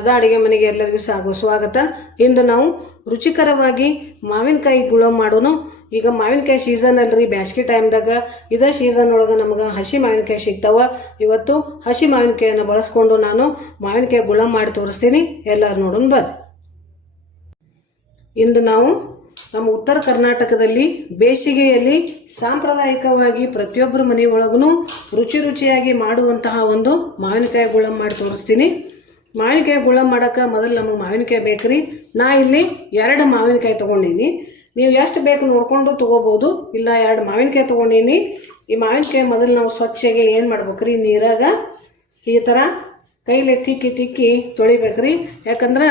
ಶಾರದಾ ಅಡುಗೆ ಮನೆಗೆ ಎಲ್ಲರಿಗೂ ಸ್ವಾಗತ. ಇಂದು ನಾವು ರುಚಿಕರವಾಗಿ ಮಾವಿನಕಾಯಿ ಗುಳಂ ಮಾಡೋಣ. ಈಗ ಮಾವಿನಕಾಯಿ ಸೀಸನ್ ಅಲ್ರಿ, ಬ್ಯಾಸ್ಗೆ ಟೈಮ್ದಾಗ ಇದೇ ಸೀಸನ್ ಒಳಗೆ ನಮಗೆ ಹಸಿ ಮಾವಿನಕಾಯಿ ಸಿಗ್ತಾವ. ಇವತ್ತು ಹಸಿ ಮಾವಿನಕಾಯಿಯನ್ನು ಬಳಸ್ಕೊಂಡು ನಾನು ಮಾವಿನಕಾಯಿ ಗುಳಂ ಮಾಡಿ ತೋರಿಸ್ತೀನಿ. ಎಲ್ಲರೂ ನೋಡೋಣ ಬರ್ರಿ. ಇಂದು ನಾವು ನಮ್ಮ ಉತ್ತರ ಕರ್ನಾಟಕದಲ್ಲಿ ಬೇಸಿಗೆಯಲ್ಲಿ ಸಾಂಪ್ರದಾಯಿಕವಾಗಿ ಪ್ರತಿಯೊಬ್ಬರ ಮನೆಯೊಳಗೂ ರುಚಿಯಾಗಿ ಮಾಡುವಂತಹ ಒಂದು ಮಾವಿನಕಾಯಿ ಗುಳಂ ಮಾಡಿ ತೋರಿಸ್ತೀನಿ. ಮಾವಿನಕಾಯಿ ಗುಳಂ ಮಾಡೋಕೆ ಮೊದಲು ನಮಗೆ ಮಾವಿನಕಾಯಿ ಬೇಕ್ರಿ. ನಾ ಇಲ್ಲಿ 2 ಮಾವಿನಕಾಯಿ ತೊಗೊಂಡೀನಿ. ನೀವು ಎಷ್ಟು ಬೇಕು ನೋಡ್ಕೊಂಡು ತೊಗೋಬೋದು. ಇಲ್ಲ 2 ಮಾವಿನಕಾಯಿ ತೊಗೊಂಡೀನಿ. ಈ ಮಾವಿನಕಾಯಿ ಮೊದಲು ನಾವು ಸ್ವಚ್ಛಗೆ ಏನು ಮಾಡ್ಬೇಕ್ರಿ, ನೀರಾಗ ಈ ಥರ ಕೈಲಿ ತಿಕ್ಕಿ ತೊಳಿಬೇಕ್ರಿ. ಯಾಕಂದ್ರೆ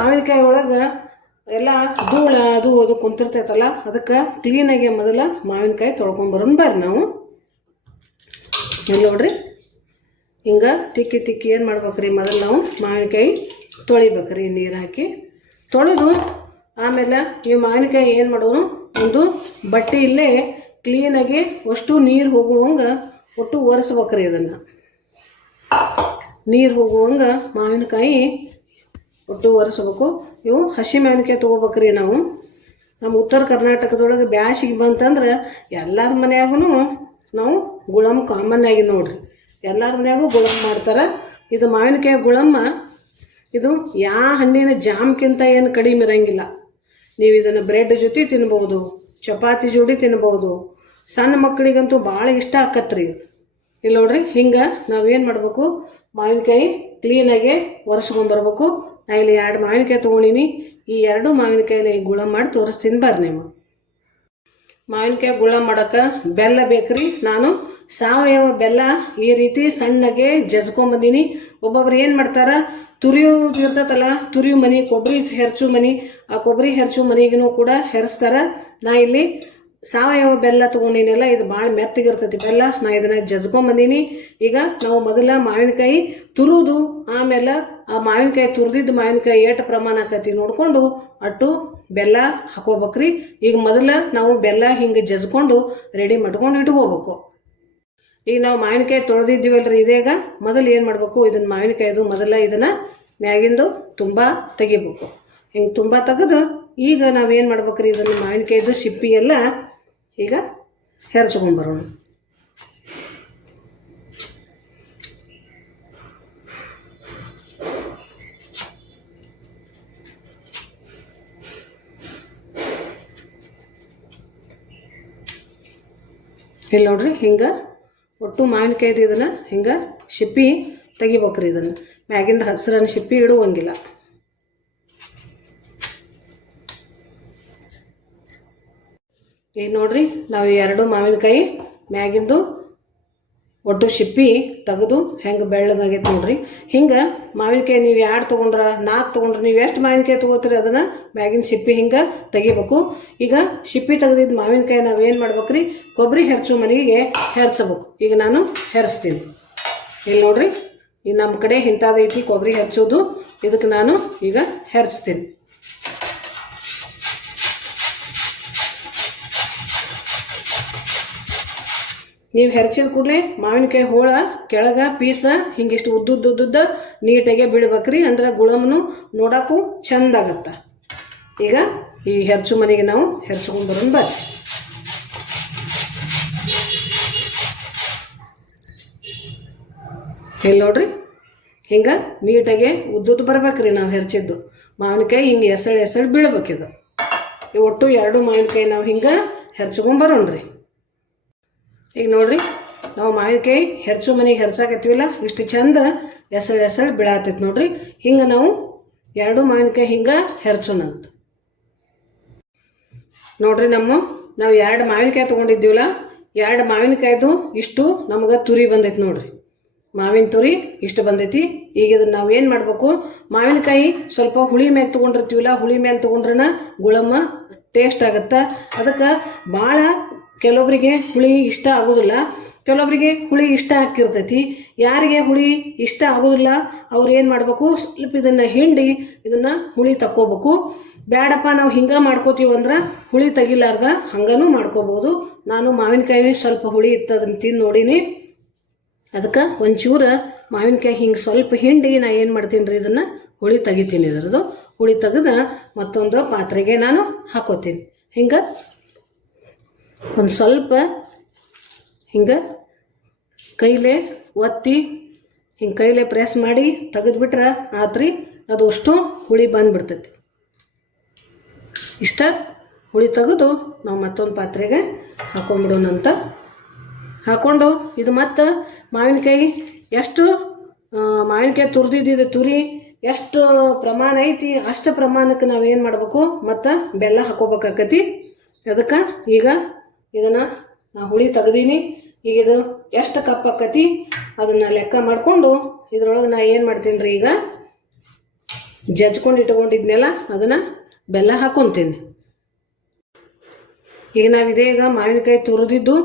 ಮಾವಿನಕಾಯಿ ಒಳಗೆ ಎಲ್ಲ ಧೂಳ ಅದು ಕುಂತಿರ್ತೈತಲ್ಲ, ಅದಕ್ಕೆ ಕ್ಲೀನಾಗಿ ಮೊದಲು ಮಾವಿನಕಾಯಿ ತೊಳ್ಕೊಂಬರೋಣ ಬರ್ರಿ. ನಾವು ಇಲ್ಲಿ ನೋಡ್ರಿ, ಹಿಂಗೆ ತಿಕ್ಕಿ ಏನು ಮಾಡ್ಬೇಕ್ರಿ, ಮೊದಲು ನಾವು ಮಾವಿನಕಾಯಿ ತೊಳಿಬೇಕ್ರಿ. ನೀರು ಹಾಕಿ ತೊಳೆದು ಆಮೇಲೆ ಈ ಮಾವಿನಕಾಯಿ ಏನು ಮಾಡೋನು, ಒಂದು ಬಟ್ಟೆ ಇಲ್ಲೇ ಕ್ಲೀನಾಗಿ ಅಷ್ಟು ನೀರು ಹೋಗುವಂಗೆ ಒಟ್ಟು ಒರೆಸ್ಬೇಕ್ರಿ. ಇದನ್ನು ನೀರು ಹೋಗುವಂಗೆ ಮಾವಿನಕಾಯಿ ಒಟ್ಟು ಒರೆಸ್ಬೇಕು. ಇವು ಹಸಿ ಮಾವಿನಕಾಯಿ ತೊಗೋಬೇಕ್ರಿ. ನಾವು ನಮ್ಮ ಉತ್ತರ ಕರ್ನಾಟಕದೊಳಗೆ ಬ್ಯಾಸಿಗೆ ಬಂತಂದ್ರೆ ಎಲ್ಲರ ಮನೆಯಾಗೂ ನಾವು ಗುಳಂ ಕಾಮನ್ ಆಗಿ ನೋಡ್ರಿ, ಎಲ್ಲರ ಮನೆಯಾಗೂ ಗುಳಂ ಮಾಡ್ತಾರೆ. ಇದು ಮಾವಿನಕಾಯಿ ಗುಳಮ್ಮ, ಇದು ಯಾವ ಹಣ್ಣಿನ ಜಾಮ್ಗಿಂತ ಏನು ಕಡಿಮೆ ಇರೋಂಗಿಲ್ಲ. ನೀವು ಇದನ್ನು ಬ್ರೆಡ್ ಜೊತೆ ತಿನ್ಬೋದು, ಚಪಾತಿ ಜೋಡಿ ತಿನ್ಬೋದು. ಸಣ್ಣ ಮಕ್ಕಳಿಗಂತೂ ಭಾಳ ಇಷ್ಟ ಆಕತ್ರಿ. ಇಲ್ಲಿ ನೋಡ್ರಿ, ಹಿಂಗೆ ನಾವೇನು ಮಾಡಬೇಕು, ಮಾವಿನಕಾಯಿ ಕ್ಲೀನಾಗಿ ಒರೆಸ್ಕೊಂಬರ್ಬೇಕು. ನಾ ಇಲ್ಲಿ 2 ಮಾವಿನಕಾಯಿ ತೊಗೊಂಡಿನಿ. ಈ 2 ಮಾವಿನಕಾಯಿಲಿ ಗುಳಂ ಮಾಡಿ ತೋರಿಸ್ತೀನಿ ಬರ್ರಿ. ನೀವು ಮಾವಿನಕಾಯಿ ಗುಳಂ ಮಾಡೋಕೆ ಬೆಲ್ಲ ಬೇಕ್ರಿ. ನಾನು ಸಾವಯವ ಬೆಲ್ಲ ಈ ರೀತಿ ಸಣ್ಣಗೆ ಜಜ್ಕೊಂಬಂದೀನಿ. ಒಬ್ಬೊಬ್ರು ಏನು ಮಾಡ್ತಾರೆ, ತುರಿಯೋದು ಇರ್ತೈತಲ್ಲ, ತುರಿಯು ಮನೆ, ಕೊಬ್ಬರಿ ಹೆರ್ಚು ಮನೆ, ಆ ಕೊಬ್ಬರಿ ಹೆರ್ಚು ಮನೆಗೂ ಕೂಡ ಹೆರಿಸ್ತಾರೆ. ನಾ ಇಲ್ಲಿ ಸಾವಯವ ಬೆಲ್ಲ ತೊಗೊಂಡಿನಲ್ಲ, ಇದು ಭಾಳ ಮೆತ್ತಗಿರ್ತೈತಿ ಬೆಲ್ಲ. ನಾ ಇದನ್ನು ಜಜ್ಕೊಂಬಂದೀನಿ. ಈಗ ನಾವು ಮೊದಲ ಮಾವಿನಕಾಯಿ ತುರಿದು ಆಮೇಲೆ ಆ ಮಾವಿನಕಾಯಿ ತುರಿದಿದ್ದು ಮಾವಿನಕಾಯಿ ಎಷ್ಟು ಪ್ರಮಾಣ ಆಕತಿ ನೋಡಿಕೊಂಡು ಅಟ್ಟು ಬೆಲ್ಲ ಹಾಕೋಬೇಕ್ರಿ. ಈಗ ಮೊದಲು ನಾವು ಬೆಲ್ಲ ಹಿಂಗೆ ಜಜ್ಕೊಂಡು ರೆಡಿ ಮಾಡ್ಕೊಂಡು ಇಟ್ಕೋಬೇಕು. ಈಗ ನಾವು ಮಾವಿನಕಾಯಿ ತೊಳೆದಿದ್ದೀವಲ್ರಿ, ಇದೇಗ ಮೊದಲು ಏನು ಮಾಡಬೇಕು, ಇದನ್ನು ಮಾವಿನಕಾಯಿದು ಮೊದಲ ಇದನ್ನು ಮ್ಯಾಗಿಂದು ತುಂಬ ತೆಗಿಬೇಕು. ಹಿಂಗೆ ತುಂಬ ತೆಗೆದು ಈಗ ನಾವೇನು ಮಾಡ್ಬೇಕ್ರಿ, ಇದನ್ನು ಮಾವಿನಕಾಯಿದು ಸಿಪ್ಪಿ ಎಲ್ಲ ಈಗ ಹೆರ್ಚ್ಕೊಂಬರೋಣ. ಇಲ್ಲಿ ನೋಡ್ರಿ, ಹಿಂಗೆ ಒಟ್ಟು ಮಾವಿನಕಾಯ್ದು ಇದನ್ನು ಹಿಂಗೆ ಸಿಪ್ಪಿ ತೆಗಿಬೇಕ್ರಿ. ಇದನ್ನು ಮ್ಯಾಗಿಂದ ಹಸಿರನ್ನು ಸಿಪ್ಪಿ ಇಡುವಂಗಿಲ್ಲ. ಈಗ ನೋಡ್ರಿ, ನಾವು 2 ಮಾವಿನಕಾಯಿ ಮ್ಯಾಗಿಂದು ಒಟ್ಟು ಸಿಪ್ಪಿ ತೆಗೆದು ಹೆಂಗೆ ಬೆಳ್ಳಗಾಗೈತೆ ನೋಡ್ರಿ. ಹಿಂಗೆ ಮಾವಿನಕಾಯಿ ನೀವು 2 ತೊಗೊಂಡ್ರೆ 4 ತೊಗೊಂಡ್ರೆ ನೀವು ಎಷ್ಟು ಮಾವಿನಕಾಯಿ ತೊಗೋತೀರಿ ಅದನ್ನು ಮ್ಯಾಗಿನ ಸಿಪ್ಪಿ ಹಿಂಗೆ ತೆಗಿಬೇಕು. ಈಗ ಸಿಪ್ಪಿ ತೆಗೆದಿದ್ದು ಮಾವಿನಕಾಯಿ ನಾವು ಏನು ಮಾಡ್ಬೇಕ್ರಿ, ಕೊಬ್ಬರಿ ಹೆರ್ಚು ಮನೆಗೆ ಹೆರ್ಚಬೇಕು. ಈಗ ನಾನು ಹೆರಿಸ್ತೀನಿ. ಇಲ್ಲಿ ನೋಡ್ರಿ, ಈಗ ನಮ್ಮ ಕಡೆ ಇಂಥದೈತಿ ಕೊಬ್ಬರಿ ಹೆರ್ಚೋದು. ಇದಕ್ಕೆ ನಾನು ಈಗ ಹೆರಿಸ್ತೀನಿ. ನೀವು ಹೆರ್ಚಿದ ಕೂಡಲೇ ಮಾವಿನಕಾಯಿ ಹೋಳ ಕೆಳಗೆ ಪೀಸ ಹಿಂಗಿಷ್ಟು ಉದ್ದುದ್ದ ನೀಟಾಗೆ ಬೀಳ್ಬೇಕ್ರಿ. ಅಂದ್ರೆ ಗುಳಂನು ನೋಡೋಕ್ಕೂ ಚಂದ ಆಗತ್ತೆ. ಈಗ ಈ ಹೆರ್ಚು ಮನೆಗೆ ನಾವು ಹೆರ್ಚ್ಕೊಂಡು ಬರೋಣ ಬರ್ರಿ. ಇಲ್ಲಿ ನೋಡ್ರಿ, ಹಿಂಗೆ ನೀಟಾಗೆ ಉದ್ದುದ್ದು ಬರ್ಬೇಕ್ರಿ. ನಾವು ಹೆರ್ಚಿದ್ದು ಮಾವಿನಕಾಯಿ ಹಿಂಗೆ ಎಸಳು ಬೀಳ್ಬೇಕಿದು. ಒಟ್ಟು 2 ಮಾವಿನಕಾಯಿ ನಾವು ಹಿಂಗೆ ಹೆರ್ಚ್ಕೊಂಡು ಬರೋಣ್ರಿ. ಈಗ ನೋಡ್ರಿ, ನಾವು ಮಾವಿನಕಾಯಿ ಹೆರ್ಚು ಮನೆಗೆ ಹೆರ್ಸಾಕತ್ತೀವಲ್ಲ, ಇಷ್ಟು ಚಂದ ಎಸಳು ಬೀಳಾತೈತಿ ನೋಡ್ರಿ. ಹಿಂಗೆ ನಾವು 2 ಮಾವಿನಕಾಯಿ ಹಿಂಗೆ ಹೆರ್ಸೋಣಂತ ನೋಡ್ರಿ. ನಾವು 2 ಮಾವಿನಕಾಯಿ ತೊಗೊಂಡಿದ್ದೀವಲ್ಲ, 2 ಮಾವಿನಕಾಯ್ದು ಇಷ್ಟು ನಮಗೆ ತುರಿ ಬಂದೈತಿ ನೋಡ್ರಿ. ಮಾವಿನ ತುರಿ ಇಷ್ಟು ಬಂದೈತಿ. ಈಗ ಇದನ್ನು ನಾವು ಏನು ಮಾಡಬೇಕು, ಮಾವಿನಕಾಯಿ ಸ್ವಲ್ಪ ಹುಳಿ ಮ್ಯಾಗ ತೊಗೊಂಡಿರ್ತೀವಲ್ಲ, ಹುಳಿ ಮೇಲೆ ತೊಗೊಂಡ್ರೆ ಗುಳಮ್ಮ ಟೇಸ್ಟ್ ಆಗುತ್ತೆ. ಅದಕ್ಕೆ ಭಾಳ ಕೆಲವೊಬ್ಬರಿಗೆ ಹುಳಿ ಇಷ್ಟ ಆಗೋದಿಲ್ಲ, ಕೆಲವೊಬ್ಬರಿಗೆ ಹುಳಿ ಇಷ್ಟ ಆಗಿರ್ತೈತಿ. ಯಾರಿಗೆ ಹುಳಿ ಇಷ್ಟ ಆಗೋದಿಲ್ಲ ಅವ್ರು ಏನು ಮಾಡಬೇಕು, ಸ್ವಲ್ಪ ಇದನ್ನು ಹಿಂಡಿ ಇದನ್ನು ಹುಳಿ ತಕ್ಕೋಬೇಕು. ಬೇಡಪ್ಪ ನಾವು ಹಿಂಗೆ ಮಾಡ್ಕೋತೀವಿ ಅಂದ್ರೆ ಹುಳಿ ತೆಗಿಲಾರ್ದ ಹಂಗನೂ ಮಾಡ್ಕೋಬೋದು. ನಾನು ಮಾವಿನಕಾಯಿ ಸ್ವಲ್ಪ ಹುಳಿ ಇತ್ತದನ್ನು ತಿಂದು ನೋಡೀನಿ. ಅದಕ್ಕೆ ಒಂಚೂರು ಮಾವಿನಕಾಯಿ ಹಿಂಗೆ ಸ್ವಲ್ಪ ಹಿಂಡಿ ನಾ ಏನು ಮಾಡ್ತೀನಿ ರೀ, ಇದನ್ನು ಹುಳಿ ತೆಗಿತೀನಿ. ಇದರದ್ದು ಹುಳಿ ತೆಗೆದು ಮತ್ತೊಂದು ಪಾತ್ರೆಗೆ ನಾನು ಹಾಕೋತೀನಿ. ಹಿಂಗೆ ಒಂದು ಸ್ವಲ್ಪ ಹಿಂಗೆ ಕೈಲೇ ಒತ್ತಿ ಹಿಂಗೆ ಕೈಲೇ ಪ್ರೆಸ್ ಮಾಡಿ ತೆಗೆದುಬಿಟ್ರೆ ಆತ್ರಿ, ಅದು ಅಷ್ಟು ಹುಳಿ ಬಂದುಬಿಡ್ತೈತಿ. ಇಷ್ಟ ಹುಳಿ ತೆಗೆದು ನಾವು ಮತ್ತೊಂದು ಪಾತ್ರೆಗೆ ಹಾಕೊಂಡ್ಬಿಡೋಣಂತ. ಹಾಕ್ಕೊಂಡು ಇದು ಮತ್ತು ಮಾವಿನಕಾಯಿ ಎಷ್ಟು ಮಾವಿನಕಾಯಿ ತುರಿದಿದ್ದಿದೆ ತುರಿ ಎಷ್ಟು ಪ್ರಮಾಣ ಐತಿ ಅಷ್ಟು ಪ್ರಮಾಣಕ್ಕೆ ನಾವು ಏನು ಮಾಡಬೇಕು ಮತ್ತು ಬೆಲ್ಲ ಹಾಕೋಬೇಕಾಕತಿ. ಅದಕ್ಕೆ ಈಗ ಇದನ್ನು ನಾ ಹುಳಿ ತೆಗ್ದೀನಿ. ಈಗ ಇದು ಎಷ್ಟು ಕಪ್ ಆಕತಿ ಅದನ್ನು ಲೆಕ್ಕ ಮಾಡಿಕೊಂಡು ಇದ್ರೊಳಗೆ ನಾ ಏನು ಮಾಡ್ತೀನಿ ರೀ, ಈಗ ಜಜ್ಕೊಂಡು ಇಟ್ಕೊಂಡಿದ್ನೆಲ್ಲ ಅದನ್ನು ಬೆಲ್ಲ ಹಾಕ್ಕೊತೀನಿ. ಈಗ ನಾವು ಇದೀಗ ಮಾವಿನಕಾಯಿ ತುರಿದಿದ್ದು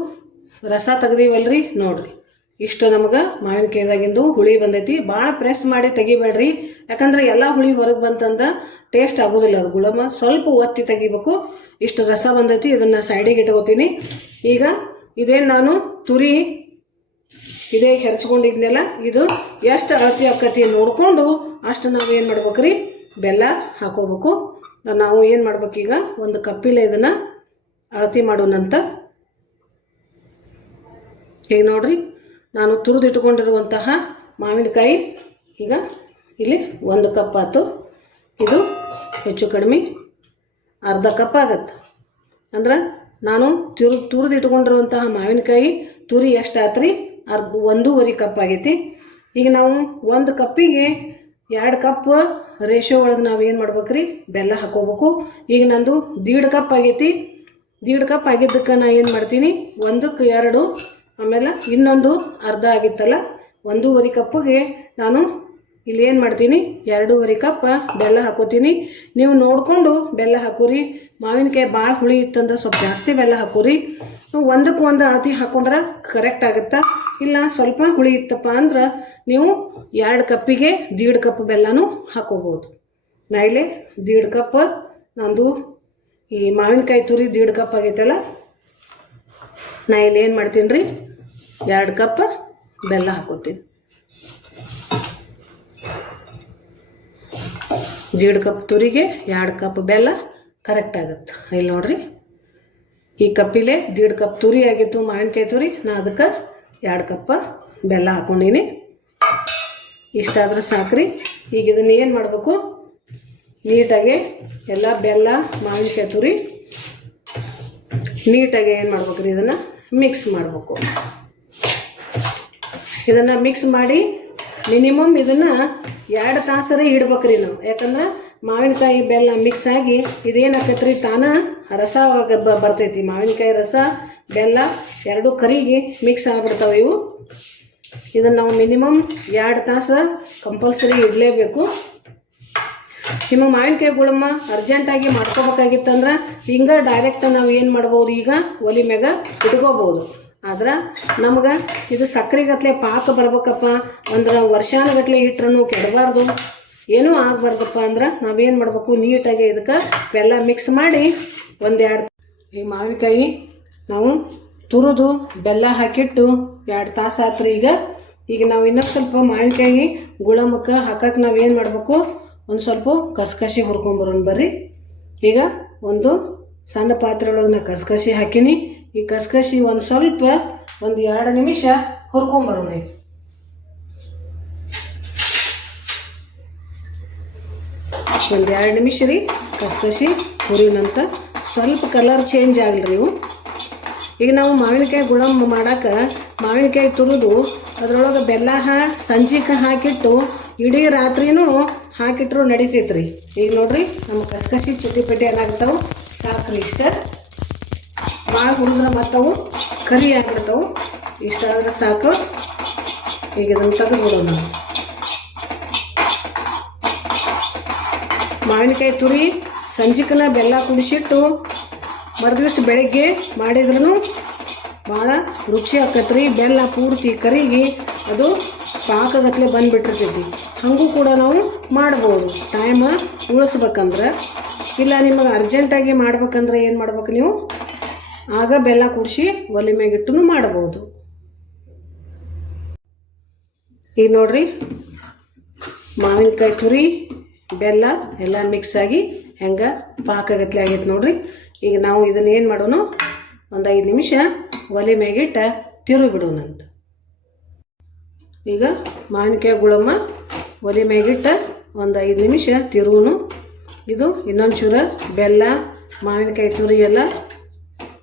ರಸ ತೆಗ್ದೀವಲ್ರಿ, ನೋಡಿರಿ ಇಷ್ಟು ನಮಗೆ ಮಾವಿನಕಾಯಿದಾಗಿಂದು ಹುಳಿ ಬಂದೈತಿ. ಭಾಳ ಪ್ರೆಸ್ ಮಾಡಿ ತೆಗಿಬೇಡ್ರಿ, ಯಾಕಂದ್ರೆ ಎಲ್ಲ ಹುಳಿ ಹೊರಗೆ ಬಂತಂದ ಟೇಸ್ಟ್ ಆಗೋದಿಲ್ಲ. ಅದು ಗುಳಮ ಸ್ವಲ್ಪ ಒತ್ತಿ ತೆಗಿಬೇಕು. ಇಷ್ಟು ರಸ ಬಂದೈತಿ, ಇದನ್ನು ಸೈಡಿಗೆ ಇಟ್ಕೋತೀನಿ. ಈಗ ಇದೇನು ನಾನು ತುರಿ ಇದೇ ಹೆರ್ಚ್ಕೊಂಡಿದ್ನೆಲ್ಲ ಇದು ಎಷ್ಟು ಅಳತಿ ಆಕತಿ ನೋಡಿಕೊಂಡು ಅಷ್ಟು ನಾವು ಏನು ಮಾಡ್ಬೇಕ್ರಿ, ಬೆಲ್ಲ ಹಾಕೋಬೇಕು. ನಾವು ಏನು ಮಾಡ್ಬೇಕೀಗ ಒಂದು ಕಪ್ಪಿಲೆ ಇದನ್ನು ಅಳತಿ ಮಾಡೋಣಂತ. ಈಗ ನೋಡ್ರಿ, ನಾನು ತುರಿದಿಟ್ಕೊಂಡಿರುವಂತಹ ಮಾವಿನಕಾಯಿ ಈಗ ಇಲ್ಲಿ 1 ಕಪ್ ಆಯ್ತು. ಇದು ಹೆಚ್ಚು ಕಡಿಮೆ ಅರ್ಧ ಕಪ್ ಆಗತ್ತೆ. ಅಂದ್ರೆ ನಾನು ತುರಿದಿಟ್ಕೊಂಡಿರುವಂತಹ ಮಾವಿನಕಾಯಿ ತುರಿ ಎಷ್ಟು ಆತ್ರಿ, 1.5 ಕಪ್ ಆಗೈತಿ. ಈಗ ನಾವು 1 ಕಪ್ಪಿಗೆ 2 ಕಪ್ ರೇಷೋ ಒಳಗೆ ನಾವು ಏನು ಮಾಡ್ಬೇಕ್ರಿ, ಬೆಲ್ಲ ಹಾಕೋಬೇಕು. ಈಗ ನಂದು 1.5 ಕಪ್ ಆಗೈತಿ. 1.5 ಕಪ್ ಆಗಿದ್ದಕ್ಕೆ ನಾ ಏನು ಮಾಡ್ತೀನಿ, 1ಕ್ಕೆ 2 ಆಮೇಲೆ ಇನ್ನೊಂದು ಅರ್ಧ ಆಗಿತ್ತಲ್ಲ 1.5 ಕಪ್ಪಿಗೆ ನಾನು ಇಲ್ಲಿ ಏನು ಮಾಡ್ತೀನಿ, 2.5 ಕಪ್ ಬೆಲ್ಲ ಹಾಕೋತೀನಿ. ನೀವು ನೋಡಿಕೊಂಡು ಬೆಲ್ಲ ಹಾಕೋರಿ. ಮಾವಿನಕಾಯಿ ಭಾಳ ಹುಳಿ ಇತ್ತಂದ್ರೆ ಸ್ವಲ್ಪ ಜಾಸ್ತಿ ಬೆಲ್ಲ ಹಾಕೋರಿ. 1ಕ್ಕೆ 1 ಅಳತಿ ಹಾಕೊಂಡ್ರೆ ಕರೆಕ್ಟ್ ಆಗುತ್ತಾ. ಇಲ್ಲ ಸ್ವಲ್ಪ ಹುಳಿ ಇತ್ತಪ್ಪ ಅಂದ್ರೆ ನೀವು 2 ಕಪ್ಪಿಗೆ 1.5 ಕಪ್ ಬೆಲ್ಲನೂ ಹಾಕೋಬೋದು. ನಾ ಇಲ್ಲಿ 1.5 ಕಪ್ ನಂದು ಈ ಮಾವಿನಕಾಯಿ ತುರಿ 1.5 ಕಪ್ ಆಗೈತಲ್ಲ, ನಾ ಇಲ್ಲಿ ಏನು ಮಾಡ್ತೀನಿ ರೀ, 2 ಕಪ್ ಬೆಲ್ಲ ಹಾಕೋತೀನಿ. 1.5 ಕಪ್ ತುರಿಗೆ 2 ಕಪ್ ಬೆಲ್ಲ ಕರೆಕ್ಟ್ ಆಗುತ್ತೆ. ಇಲ್ಲಿ ನೋಡ್ರಿ, ಈ ಕಪ್ಪಿಲೆ 1.5 ಕಪ್ ತುರಿ ಆಗಿತ್ತು ಮಾವಿನಕಾಯಿ ತುರಿ, ನಾ ಅದಕ್ಕೆ 2 ಕಪ್ ಬೆಲ್ಲ ಹಾಕ್ಕೊಂಡೀನಿ. ಇಷ್ಟಾದ್ರೆ ಸಾಕ್ರಿ. ಈಗ ಇದನ್ನು ಏನು ಮಾಡಬೇಕು, ನೀಟಾಗಿ ಎಲ್ಲ ಬೆಲ್ಲ ಮಾವಿನಕಾಯಿ ತುರಿ ನೀಟಾಗಿ ಏನು ಮಾಡ್ಬೇಕ್ರಿ, ಇದನ್ನು ಮಿಕ್ಸ್ ಮಾಡಬೇಕು. ಇದನ್ನು ಮಿಕ್ಸ್ ಮಾಡಿ ಮಿನಿಮಮ್ ಇದನ್ನು 2 ತಾಸರೇ ಇಡ್ಬೇಕ್ರಿ ನಾವು. ಯಾಕಂದ್ರೆ ಮಾವಿನಕಾಯಿ ಬೆಲ್ಲ ಮಿಕ್ಸ್ ಆಗಿ ಇದೇನಾಕೈತ್ರಿ, ತಾನ ರಸ ಬರ್ತೈತಿ. ಮಾವಿನಕಾಯಿ ರಸ ಬೆಲ್ಲ 2 ಕರಿಗೆ ಮಿಕ್ಸ್ ಆಗಿಬಿಡ್ತಾವೆ ಇವು. ಇದನ್ನು ನಾವು ಮಿನಿಮಮ್ 2 ತಾಸು ಕಂಪಲ್ಸರಿ ಇಡಲೇಬೇಕು. ನಿಮಗೆ ಮಾವಿನಕಾಯಿ ಗುಳಮ್ಮ ಅರ್ಜೆಂಟಾಗಿ ಮಾಡ್ಕೋಬೇಕಾಗಿತ್ತಂದ್ರೆ ಹಿಂಗೆ ಡೈರೆಕ್ಟ್ ನಾವು ಏನು ಮಾಡ್ಬೋದು, ಈಗ ಒಲಿ ಮ್ಯಾಗ ಇಟ್ಕೋಬೋದು. ಆದ್ರೆ ನಮ್ಗೆ ಇದು ಸಕ್ಕರೆಗತ್ಲೆ ಪಾಕ ಬರ್ಬೇಕಪ್ಪ ಅಂದ್ರೆ ವರ್ಷಾನುಗಟ್ಲೆ ಇಟ್ರೂ ಕೆಡಬಾರ್ದು, ಏನೂ ಆಗಬಾರ್ದಪ್ಪ ಅಂದ್ರೆ ನಾವೇನು ಮಾಡಬೇಕು, ನೀಟಾಗಿ ಇದಕ್ಕೆ ಬೆಲ್ಲ ಮಿಕ್ಸ್ ಮಾಡಿ 1-2 ಈ ಮಾವಿನಕಾಯಿ ನಾವು ತುರಿದು ಬೆಲ್ಲ ಹಾಕಿಟ್ಟು 2 ತಾಸು ಆತ್ರಿ. ಈಗ ನಾವು ಇನ್ನೊಂದು ಸ್ವಲ್ಪ ಮಾವಿನಕಾಯಿ ಗುಳಮಕ್ಕೆ ಹಾಕಕ್ಕೆ ನಾವು ಏನು ಮಾಡಬೇಕು, ಒಂದು ಸ್ವಲ್ಪ ಕಸಕಸಿ ಹುರ್ಕೊಂಬರೋಣ ಬರ್ರಿ. ಈಗ ಒಂದು ಸಣ್ಣ ಪಾತ್ರೆ ಒಳಗೆ ನಾ ಕಸಕಸಿ ಹಾಕಿನಿ. ಈ ಕಸಕಸಿ ಒಂದು ಸ್ವಲ್ಪ 1-2 ನಿಮಿಷ ಹುರ್ಕೊಂಬರೋಣ. ಒಂದು 2 ನಿಮಿಷ ರೀ ಕಸಕಸಿ ಹುರಿನಂತ ಸ್ವಲ್ಪ ಕಲರ್ ಚೇಂಜ್ ಆಗಲ್ರಿ ಇವು. ಈಗ ನಾವು ಮಾವಿನಕಾಯಿ ಗುಳಂಬ ಮಾಡೋಕೆ ಮಾವಿನಕಾಯಿ ತುರಿದು ಅದರೊಳಗೆ ಬೆಲ್ಲ ಸಂಜಿಗೆ ಹಾಕಿಟ್ಟು ಇಡೀ ರಾತ್ರಿನೂ ಹಾಕಿಟ್ರು ನಡಿತೈತ್ರಿ. ಈಗ ನೋಡ್ರಿ, ನಮ್ಮ ಕಸಕಸಿ ಚುಟ್ಟಿಪಟ್ಟಿ ಏನಾಗ್ತಾವೆ ಸಾಕ್ರಿ. ಇಷ್ಟ ಭಾಳ ಹುರಿದ್ರೆ ಮತ್ತವು ಕರಿ ಆಗಿಬಿಡ್ತಾವೆ. ಇಷ್ಟ ಆದ್ರೆ ಸಾಕು. ಈಗ ಇದನ್ನು ತೆಗೆದುಬಿಡೋಣ. ಮಾವಿನಕಾಯಿ ತುರಿ ಸಂಜಿಕನ ಬೆಲ್ಲ ಕುಡಿಸಿಟ್ಟು ಮರುದಿವ್ಸ ಬೆಳಗ್ಗೆ ಮಾಡಿದ್ರೂ ಭಾಳ ರುಚಿ ಆಕತ್ರಿ. ಬೆಲ್ಲ ಪೂರ್ತಿ ಕರಿಗಿ ಅದು ಪಾಕಗತ್ಲೆ ಬಂದುಬಿಟ್ಟಿರ್ತೈತಿ. ಹಾಗೂ ಕೂಡ ನಾವು ಮಾಡ್ಬೋದು ಟೈಮ್ ಉಳಿಸ್ಬೇಕಂದ್ರೆ. ಇಲ್ಲ ನಿಮಗೆ ಅರ್ಜೆಂಟಾಗಿ ಮಾಡ್ಬೇಕಂದ್ರೆ ಏನು ಮಾಡ್ಬೇಕು ನೀವು, ಆಗ ಬೆಲ್ಲ ಕುಡಿಸಿ ಒಲೆ ಮ್ಯಾಗಿಟ್ಟು ಮಾಡ್ಬೋದು. ಈಗ ನೋಡ್ರಿ, ಮಾವಿನಕಾಯಿ ತುರಿ ಬೆಲ್ಲ ಎಲ್ಲ ಮಿಕ್ಸ್ ಆಗಿ ಹೆಂಗೆ ಪಾಕಗತ್ಲೆ ಆಗೈತೆ ನೋಡ್ರಿ. ಈಗ ನಾವು ಇದನ್ನ ಏನು ಮಾಡೋಣ, ಒಂದು 5 ನಿಮಿಷ ಒಲೆ ಮ್ಯಾಗಿಟ್ಟು ತಿರು ಬಿಡೋಣಂತ. ಈಗ ಮಾವಿನಕಾಯಿ ಗುಳಮ್ಮ ಒಲೆ ಮ್ಯಾಗಿಟ್ಟು ಒಂದು 5 ನಿಮಿಷ ತಿರುವನು. ಇದು ಇನ್ನೊಂದು ಚೂರ ಬೆಲ್ಲ ಮಾವಿನಕಾಯಿ ತುರಿ ಎಲ್ಲ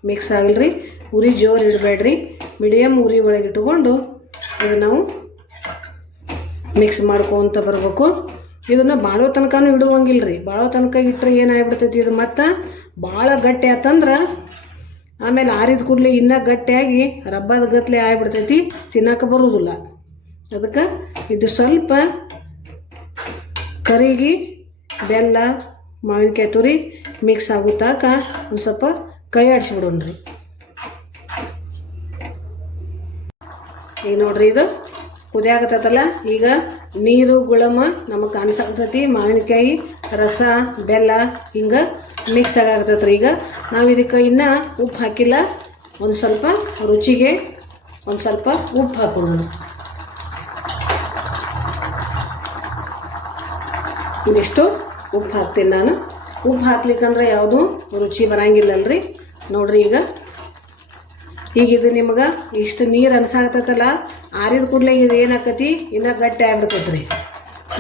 ಮಿಕ್ಸ್ ಆಗಲ್ರಿ. ಉರಿ ಜೋರು ಇಡಬೇಡ್ರಿ, ಮೀಡಿಯಮ್ ಉರಿ ಒಳಗೆ ಇಟ್ಕೊಂಡು ಇದು ನಾವು ಮಿಕ್ಸ್ ಮಾಡ್ಕೊತ ಬರಬೇಕು. ಇದನ್ನು ಬಾಳೋ ತನಕನೂ ಇಡುವಂಗಿಲ್ಲ ರೀ. ಬಾಳೋ ತನಕ ಇಟ್ಟರೆ ಏನಾಗ್ಬಿಡ್ತೈತಿ, ಇದು ಮತ್ತು ಭಾಳ ಗಟ್ಟಿ ಆತಂದ್ರೆ ಆಮೇಲೆ ಆರಿದ ಕೂಡಲೇ ಇನ್ನೂ ಗಟ್ಟಿಯಾಗಿ ರಬ್ಬದ ಗತ್ಲೆ ಆಗಿಬಿಡ್ತೈತಿ, ತಿನ್ನೋಕೆ ಬರೋದಿಲ್ಲ. ಅದಕ್ಕೆ ಇದು ಸ್ವಲ್ಪ ಕರಿಗಿ ಬೆಲ್ಲ ಮಾವಿನಕಾಯಿ ತುರಿ ಮಿಕ್ಸ್ ಆಗುತ್ತಾಕ ಒಂದು ಸ್ವಲ್ಪ ಕೈ ಆಡಿಸ್ಬಿಡೋಣ್ರಿ. ಈಗ ನೋಡ್ರಿ ಇದು ಕುದಿಯಾಗತ್ತಲ್ಲ. ಈಗ ನೀರು ಗುಳಮ ನಮಗೆ ಕಾಣಿಸಾಕತ್ತೈತಿ, ಮಾವಿನಕಾಯಿ ರಸ ಬೆಲ್ಲ ಹಿಂಗೆ ಮಿಕ್ಸ್ ಆಗಾಕತ್ತೈತ್ರಿ. ಈಗ ನಾವು ಇದಕ್ಕೆ ಇನ್ನೂ ಉಪ್ಪು ಹಾಕಿಲ್ಲ, ಒಂದು ಸ್ವಲ್ಪ ರುಚಿಗೆ ಒಂದು ಸ್ವಲ್ಪ ಉಪ್ಪು ಹಾಕೋಣ. ಇದಿಷ್ಟು ಉಪ್ಪು ಹಾಕ್ತೀನಿ ನಾನು. ಉಪ್ಪು ಹಾಕ್ಲಿಕ್ಕಂದ್ರೆ ಯಾವುದು ರುಚಿ ಬರಂಗಿಲ್ಲಲ್ರಿ. ನೋಡ್ರಿ ಈಗ ಇದು ನಿಮ್ಗೆ ಇಷ್ಟು ನೀರು ಅನ್ಸಾಕತ್ತಲ್ಲ, ಆರಿದ ಕೂಡಲೇ ಇದು ಏನಾಕತಿ ಇನ್ನೂ ಗಟ್ಟಿ ಆಗ್ಬಿಡ್ತೈತೆ ರೀ.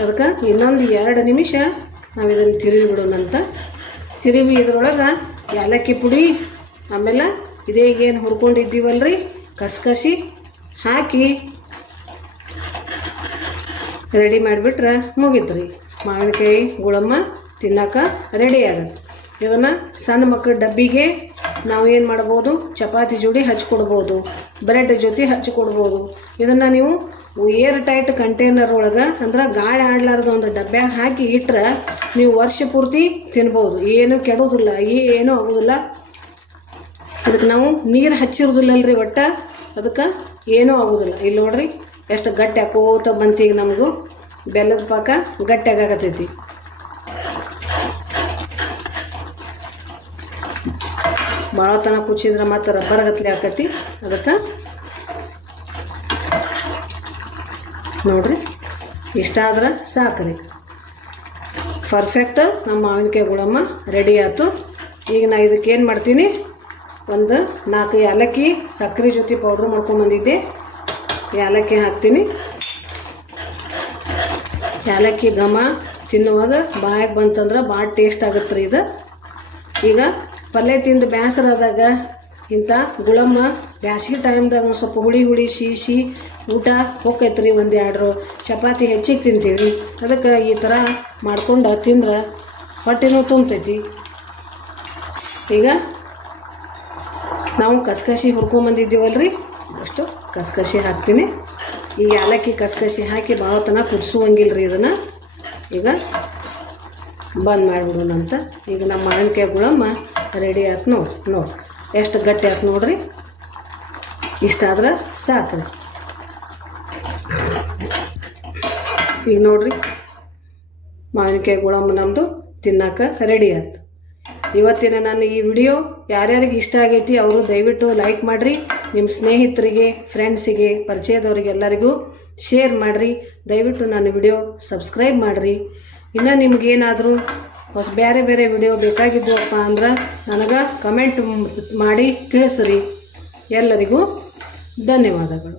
ಅದಕ್ಕೆ ಇನ್ನೊಂದು 2 ನಿಮಿಷ ನಾವು ಇದನ್ನು ತಿರುವಿ ಬಿಡೋಣಂತ. ತಿರುವಿ ಇದ್ರೊಳಗೆ ಏಲಕ್ಕಿ ಪುಡಿ ಆಮೇಲೆ ಇದೇ ಏನು ಹುರ್ಕೊಂಡಿದ್ದೀವಲ್ರಿ ಕಸ್ಕಸಿ ಹಾಕಿ ರೆಡಿ ಮಾಡಿಬಿಟ್ರೆ ಮುಗೀತು ರೀ. ಮಾವಿನಕಾಯಿ ಗುಳಮ್ಮ ತಿನ್ನೋಕೆ ರೆಡಿ ಆಗುತ್ತೆ. ಇದನ್ನು ಸಣ್ಣ ಮಕ್ಕಳ ಡಬ್ಬಿಗೆ ನಾವು ಏನು ಮಾಡ್ಬೋದು, ಚಪಾತಿ ಜೋಡಿ ಹಚ್ಕೊಡ್ಬೋದು, ಬ್ರೆಡ್ ಜೊತೆ ಹಚ್ಕೊಡ್ಬೋದು. ಇದನ್ನು ನೀವು ಏರ್ ಟೈಟ್ ಕಂಟೈನರ್ ಒಳಗೆ ಅಂದ್ರೆ ಗಾಳಿ ಆಡಲಾರ್ದು ಒಂದು ಡಬ್ಬ್ಯಾಗ ಹಾಕಿ ಇಟ್ಟರೆ ನೀವು ವರ್ಷ ಪೂರ್ತಿ ತಿನ್ಬೋದು, ಏನೂ ಕೆಡೋದಿಲ್ಲ, ಏನೂ ಆಗೋದಿಲ್ಲ. ಅದಕ್ಕೆ ನಾವು ನೀರು ಹಚ್ಚಿರೋದಿಲ್ಲಲ್ರಿ ಒಟ್ಟು, ಅದಕ್ಕೆ ಏನೂ ಆಗೋದಿಲ್ಲ. ಇಲ್ಲಿ ನೋಡ್ರಿ ಎಷ್ಟು ಗಟ್ಟಿ ಹಾಕೋತ ಬಂತೀಗ ನಮಗೂ ಬೆಲ್ಲದ ಪಾಕ ಗಟ್ಟಿಯಾಗತ್ತೈತಿ. ಭಾಳ ತನಕ ಕುಚ್ಚಿದ್ರೆ ಮತ್ತು ರಬ್ಬರ್ ಗತ್ಲೆ ಆಕತಿ. ಅದಕ್ಕೆ ನೋಡ್ರಿ ಇಷ್ಟಾದ್ರೆ ಸಾಕ್ರಿ, ಪರ್ಫೆಕ್ಟ್ ನಮ್ಮ ಮಾವಿನಕಾಯಿ ಗುಳಮ್ಮ ರೆಡಿ ಆಯ್ತು. ಈಗ ನಾ ಇದಕ್ಕೆ ಏನು ಮಾಡ್ತೀನಿ, ಒಂದು 4 ಏಲಕ್ಕಿ ಸಕ್ಕರೆ ಜೊತೆ ಪೌಡ್ರ್ ಮಾಡ್ಕೊಂಬಂದಿದ್ದೆ, ಏಲಕ್ಕಿ ಹಾಕ್ತೀನಿ. ಏಲಕ್ಕಿ ಘಮ ತಿನ್ನುವಾಗ ಬಾಯಿಗೆ ಬಂತಂದ್ರೆ ಭಾಳ ಟೇಸ್ಟ್ ಆಗುತ್ತೆ ರೀ ಇದು. ಈಗ ಪಲ್ಯ ತಿಂದು ಬೇಸರಾದಾಗ ಇಂಥ ಗುಳಮ್ಮ ಬ್ಯಾಸಿಗೆ ಟೈಮ್ದಾಗ ಒಂದು ಸ್ವಲ್ಪ ಹುಳಿ ಸಿಹಿ ಊಟ ಹೋಗೈತ್ರಿ. 1-2 ಚಪಾತಿ ಹೆಚ್ಚಿಗೆ ತಿಂತೀವಿ, ಅದಕ್ಕೆ ಈ ಥರ ಮಾಡ್ಕೊಂಡು ತಿಂದ್ರೆ ಹೊಟ್ಟೆನೂ ತುಂಬತೈತಿ. ಈಗ ನಾವು ಕಸ್ಕಸಿ ಹುರ್ಕೊಂಬಂದಿದ್ದೀವಲ್ರಿ, ಅಷ್ಟು ಕಸ್ಕಸಿ ಹಾಕ್ತೀನಿ. ಈಗ ಏಲಕ್ಕಿ ಕಸ್ಕಸಿ ಹಾಕಿ ಭಾಳ ತನಕ ಕುದಿಸುವಂಗಿಲ್ಲ ರೀ. ಇದನ್ನು ಈಗ ಬಂದ್ ಮಾಡಿಬಿಡೋಣಂತ. ಈಗ ನಮ್ಮ ಮಾವಿನಕಾಯಿ ಗುಳಮ್ಮ ರೆಡಿ ಆಯ್ತು ನೋಡಿ ಎಷ್ಟು ಗಟ್ಟಿ ಆಯ್ತು ನೋಡ್ರಿ. ಇಷ್ಟಾದ್ರೆ ಸಾಕು. ಈಗ ನೋಡ್ರಿ ಮಾವಿನಕಾಯಿ ಗುಳಮ್ಮ ನಮ್ಮದು ತಿನ್ನೋಕೆ ರೆಡಿ ಆಯ್ತು. ಇವತ್ತಿನ ನನ್ನ ಈ ವಿಡಿಯೋ ಯಾರ್ಯಾರಿಗೆ ಇಷ್ಟ ಆಗೈತಿ ಅವರು ದಯವಿಟ್ಟು ಲೈಕ್ ಮಾಡಿರಿ, ನಿಮ್ಮ ಸ್ನೇಹಿತರಿಗೆ ಫ್ರೆಂಡ್ಸಿಗೆ ಪರಿಚಯದವ್ರಿಗೆ ಎಲ್ಲರಿಗೂ ಶೇರ್ ಮಾಡಿರಿ. ದಯವಿಟ್ಟು ನನ್ನ ವಿಡಿಯೋ ಸಬ್ಸ್ಕ್ರೈಬ್ ಮಾಡಿರಿ. ಇನ್ನು ನಿಮಗೇನಾದರೂ ಬೇರೆ ವಿಡಿಯೋ ಬೇಕಾಗಿದ್ವಪ್ಪ ಅಂದ್ರೆ ನನಗೆ ಕಮೆಂಟ್ ಮಾಡಿ ತಿಳಿಸ್ರಿ. ಎಲ್ಲರಿಗೂ ಧನ್ಯವಾದಗಳು.